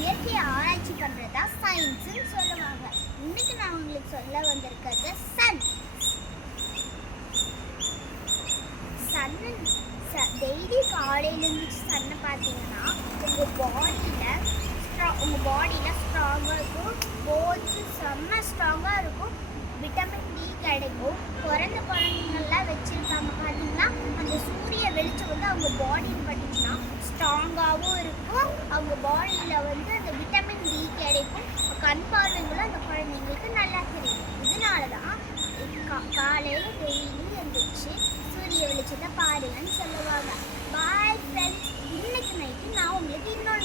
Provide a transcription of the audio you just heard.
இயற்கையை ஆராய்ச்சி பண்ணுறது தான் சயின்ஸுன்னு சொல்லுவாங்க. இன்னைக்கு நான் உங்களுக்கு சொல்ல வந்திருக்கிறது சன்னு. டெய்லி காலையில் இருந்துச்சு சன்னை பார்த்தீங்கன்னா உங்கள் பாடியில் ஸ்ட்ராங்காக இருக்கும். போன்ஸு செம்ம ஸ்ட்ராங்காக இருக்கும். விட்டமின் டி கிடைக்கும். பிறந்த குழந்தைங்கள்லாம் வச்சுருக்காங்க பார்த்தீங்கன்னா, அந்த சூரிய வெளிச்சம் வந்து அவங்க பாடியில் பட்டுச்சுன்னா ஸ்ட்ராங்காகவும் இருக்கும். அவங்க பாடியில் வந்து அந்த விட்டமின் டி கிடைக்கும். கண் பார்வைகளும் அந்த குழந்தைங்களுக்கு நல்லா தெரியும். இதனால தான் காலையில் டெய்லி எழுந்திரிச்சு சூரிய வெளிச்சத்தை பாருங்கன்னு சொல்லுவாங்க. பாய் ஃப்ரெண்ட்ஸ், இன்னைக்கு நைட்டு நான் உங்களுக்கு இன்னொரு